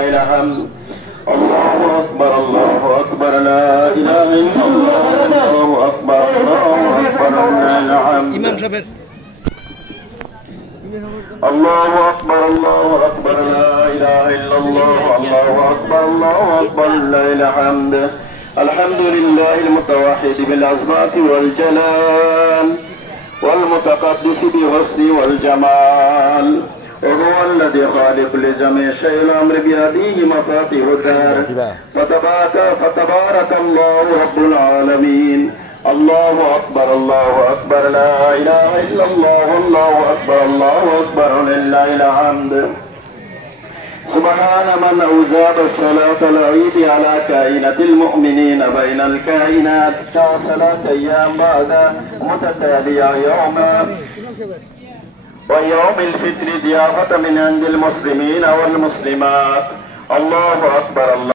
الحمد. الله أكبر الله أكبر لا إله إلا الله. الله أكبر الله أكبر لا الحمد. الله أكبر الله أكبر لا إله إلا الله. الله أكبر الله أكبر لا الحمد. الحمد لله المتوحد بالعظمة والجلال والمتقدس بالحسن والجمال، وهو الذي خالق لجميع شيء الأمر بيده مفاتيح الدار، فتبارك الله رب العالمين. الله أكبر الله أكبر لا إله إلا الله. الله أكبر لله الحمد. سبحان من أوجب الصلاة العيد على كائنة المؤمنين بين الكائنات كصلاة أيام بعد متتالية يوما، ويوم الفطر ضيافة من عند المسلمين والمسلمات. الله أكبر الله